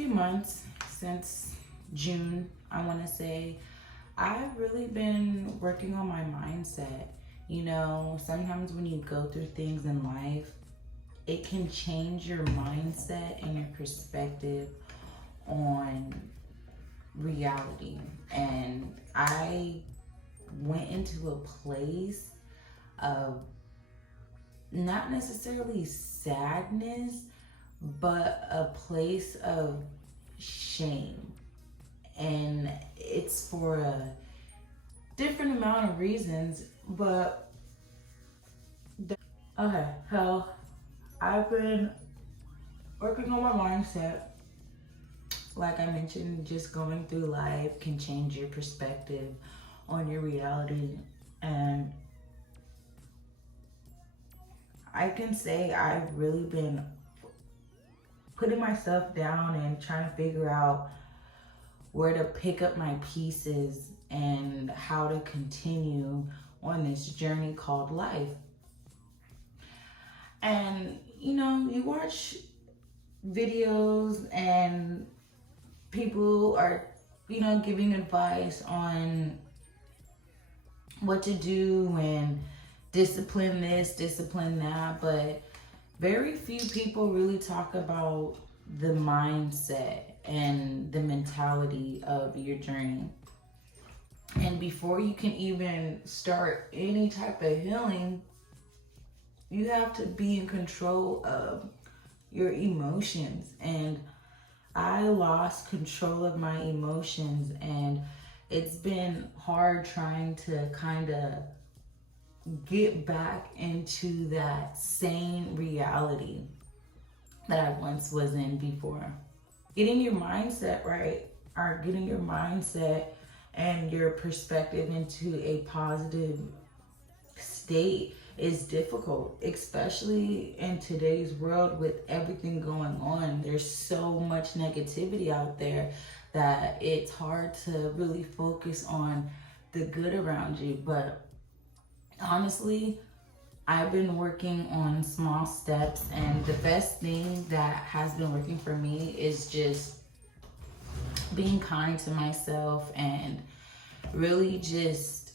few months, since June, I want to say, I've really been working on my mindset. You know, sometimes when you go through things in life, it can change your mindset and your perspective on reality. And I went into a place of not necessarily sadness, but a place of shame. And it's for a different amount of reasons, but okay, so I've been working on my mindset. Like I mentioned, just going through life can change your perspective on your reality. And I can say I've really been putting myself down and trying to figure out where to pick up my pieces and how to continue on this journey called life. And you know, you watch videos and people are, you know, giving advice on what to do and discipline this, discipline that, but very few people really talk about the mindset and the mentality of your journey. And before you can even start any type of healing, you have to be in control of your emotions. And I lost control of my emotions, and it's been hard trying to kind of get back into that sane reality that I once was in before. Getting your mindset right, or getting your mindset and your perspective into a positive state is difficult, especially in today's world with everything going on. There's so much negativity out there that it's hard to really focus on the good around you. But honestly, I've been working on small steps, and the best thing that has been working for me is just being kind to myself and really just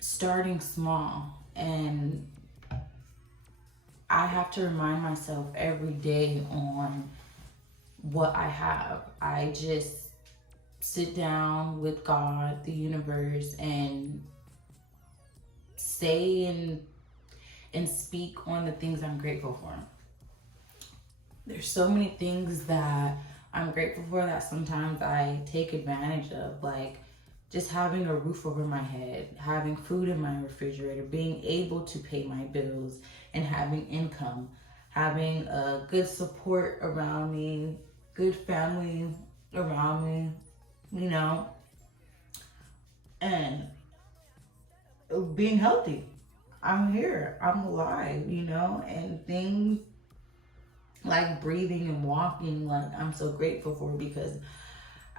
starting small. And I have to remind myself every day on what I have. I just sit down with God, the universe, and say and speak on the things I'm grateful for. There's so many things that I'm grateful for that sometimes I take advantage of, like just having a roof over my head, having food in my refrigerator, being able to pay my bills and having income, having a good support around me, good family around me, you know, and being healthy. I'm here, I'm alive, you know, and things like breathing and walking, like I'm so grateful for, because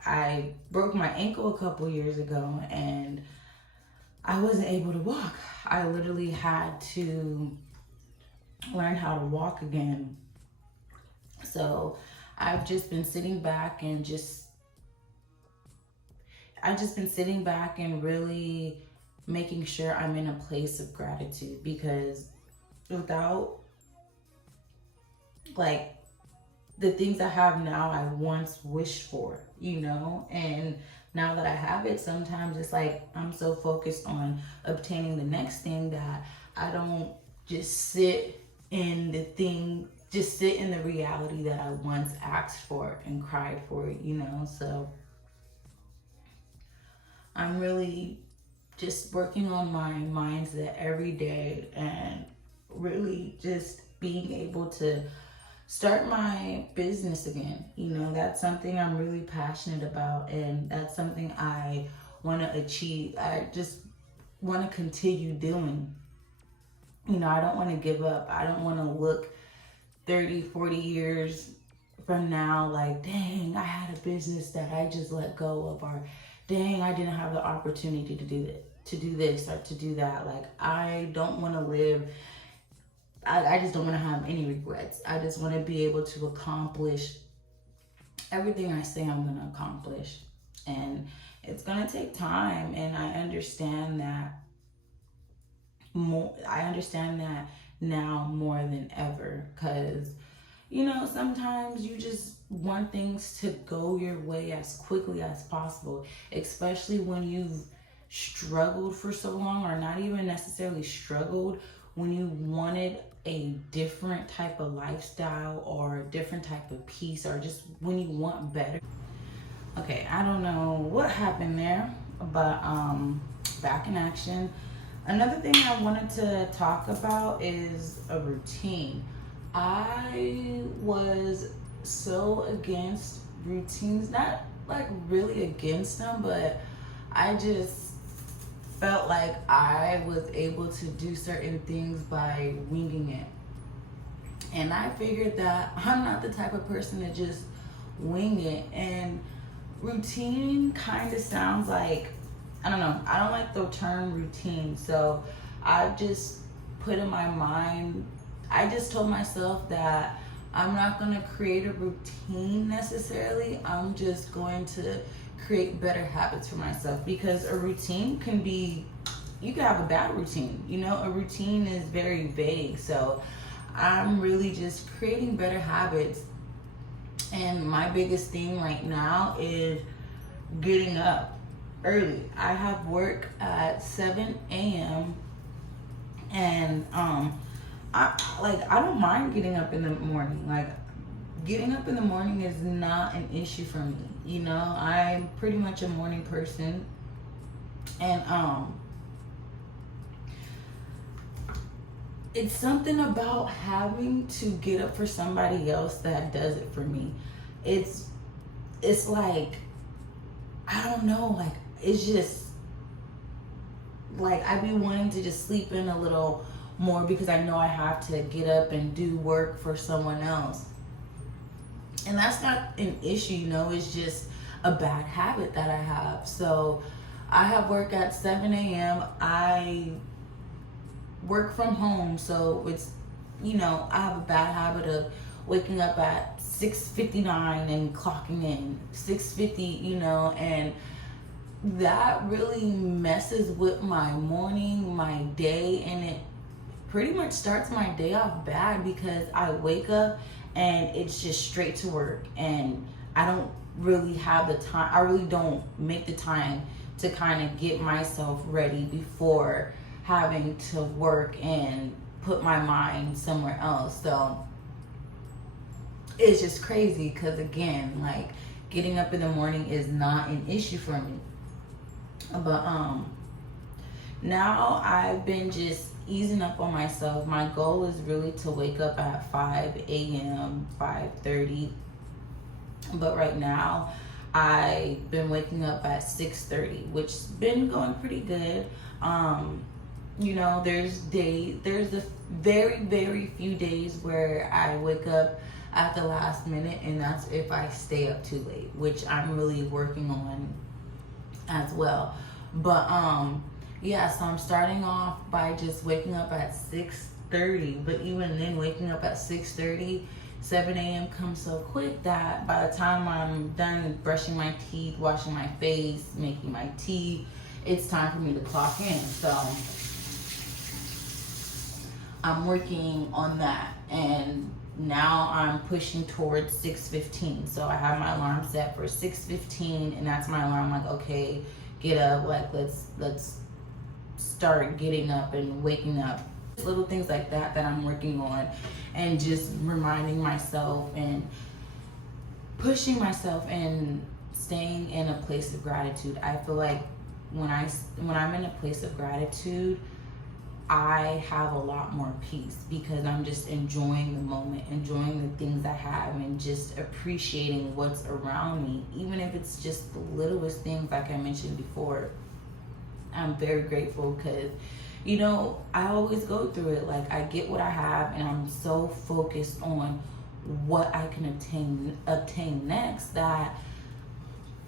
I broke my ankle a couple years ago and I wasn't able to walk. I literally had to learn how to walk again. So I've just been sitting back and I've just been sitting back and really making sure I'm in a place of gratitude, because without like the things I have now, I once wished for, you know, and now that I have it, sometimes it's like I'm so focused on obtaining the next thing that I don't just sit in the thing, just sit in the reality that I once asked for and cried for, you know. So I'm really just working on my mindset every day and really just being able to start my business again. You know, that's something I'm really passionate about, and that's something I want to achieve. I just want to continue doing. You know, I don't want to give up. I don't want to look 30, 40 years from now like, dang, I had a business that I just let go of, or dang, I didn't have the opportunity to do that, to do this or to do that. Like, I don't want to live, I just don't want to have any regrets. I just want to be able to accomplish everything I say I'm gonna accomplish. And it's gonna take time, and I understand that now more than ever, because sometimes you just want things to go your way as quickly as possible, especially when you've struggled for so long, or not even necessarily struggled, when you wanted a different type of lifestyle or a different type of peace, or just when you want better. Okay, I don't know what happened there, but back in action. Another thing I wanted to talk about is a routine. I was so against routines, not like really against them, but I just felt like I was able to do certain things by winging it. And I figured that I'm not the type of person to just wing it. And routine kind of sounds like, I don't know, I don't like the term routine. So I just put in my mind, I just told myself that I'm not going to create a routine necessarily. I'm just going to create better habits for myself, because a routine can be, you can have a bad routine. A routine is very vague. So I'm really just creating better habits. And my biggest thing right now is getting up early. I have work at 7 a.m. and I don't mind getting up in the morning. Like, getting up in the morning is not an issue for me. I'm pretty much a morning person. And it's something about having to get up for somebody else that does it for me. It's like, I don't know, like, it's just like I be wanting to just sleep in a little more, because I know I have to get up and do work for someone else. And that's not an issue, it's just a bad habit that I have. So I have work at 7 a.m. I work from home, so it's, I have a bad habit of waking up at 6:59 and clocking in 6:50, and that really messes with my morning, my day, and it pretty much starts my day off bad, because I wake up and it's just straight to work, and I don't really have the time. I really don't make the time to kind of get myself ready before having to work and put my mind somewhere else. So it's just crazy, because again, like, getting up in the morning is not an issue for me. But now I've been just easing up on myself. My goal is really to wake up at 5 a.m., 5:30. But right now I've been waking up at 6:30, which's been going pretty good. There's a very, very few days where I wake up at the last minute, and that's if I stay up too late, which I'm really working on as well. But so I'm starting off by just waking up at 6:30. But even then, waking up at 6:30, 7 a.m. comes so quick that by the time I'm done brushing my teeth, washing my face, making my tea, it's time for me to clock in. So I'm working on that, and now I'm pushing towards 6:15. So I have my alarm set for 6:15, and that's my alarm. Like, okay, get up. Like, let's start getting up and waking up. Little things like that I'm working on, and just reminding myself and pushing myself and staying in a place of gratitude. I feel like when I'm in a place of gratitude, I have a lot more peace, because I'm just enjoying the moment, enjoying the things I have, and just appreciating what's around me, even if it's just the littlest things, like I mentioned before. I'm very grateful, because I always go through it. Like, I get what I have, and I'm so focused on what I can obtain next, that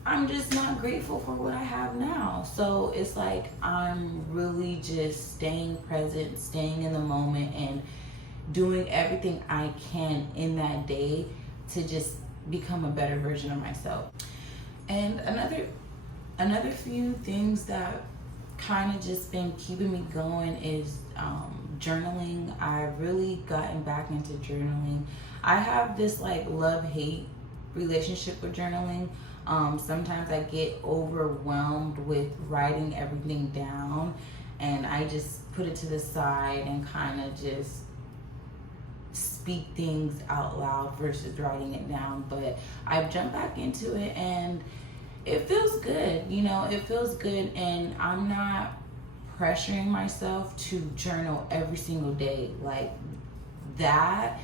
I'm just not grateful for what I have now. So it's like I'm really just staying present, staying in the moment, and doing everything I can in that day to just become a better version of myself. And another few things that kind of just been keeping me going is journaling. I've really gotten back into journaling. I have this like love-hate relationship with journaling. Sometimes I get overwhelmed with writing everything down, and I just put it to the side and kind of just speak things out loud versus writing it down. But I've jumped back into it and it feels good, you know, it feels good, and I'm not pressuring myself to journal every single day. Like, that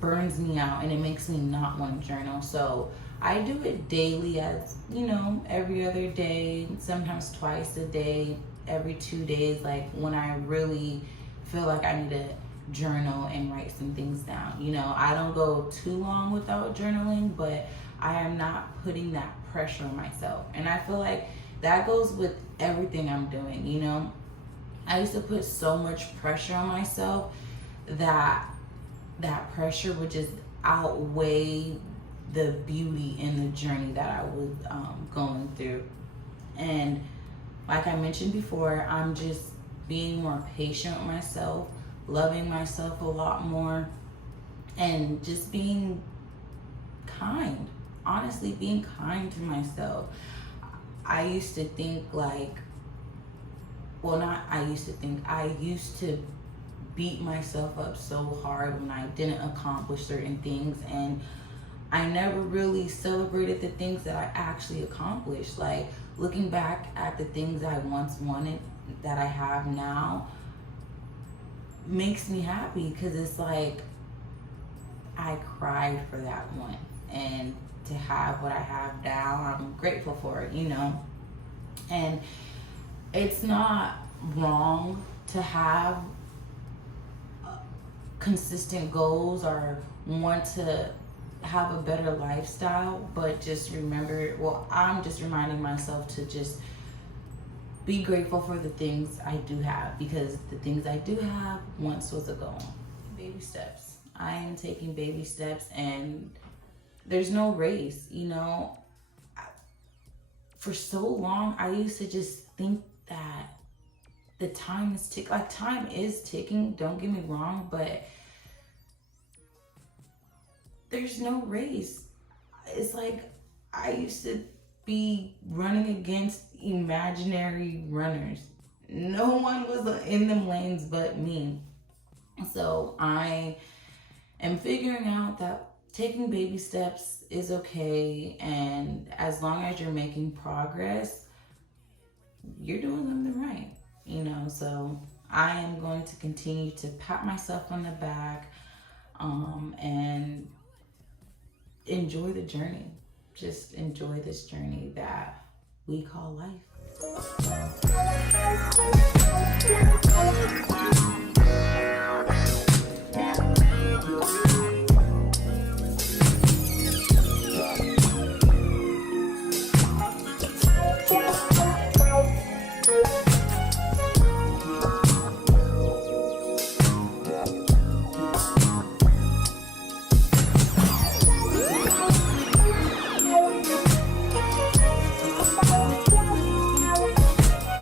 burns me out and it makes me not want to journal. So I do it daily, as you know, every other day, sometimes twice a day, every 2 days, like when I really feel like I need to journal and write some things down. You know, I don't go too long without journaling, but I am not putting that pressure on myself. And I feel like that goes with everything I'm doing, you know. I used to put so much pressure on myself that that pressure would just outweigh the beauty in the journey that I was going through. And like I mentioned before, I'm just being more patient with myself, loving myself a lot more, and just being kind. Honestly, being kind to myself. I used to think like, well, not I used to think, I used to beat myself up so hard when I didn't accomplish certain things, and I never really celebrated the things that I actually accomplished. Like, looking back at the things I once wanted that I have now makes me happy, because it's like I cried for that one, and to have what I have now, I'm grateful for it, you know. And it's not wrong to have consistent goals or want to have a better lifestyle, but just remember, well, I'm just reminding myself to just be grateful for the things I do have, because the things I do have once was a goal. Baby steps. I am taking baby steps, and there's no race, you know. For so long, I used to just think that the time is ticking. Like, time is ticking, don't get me wrong, but there's no race. It's like I used to be running against imaginary runners. No one was in them lanes but me. So I am figuring out that taking baby steps is okay, and as long as you're making progress, you're doing something right, you know. So I am going to continue to pat myself on the back and enjoy the journey. Just enjoy this journey that we call life.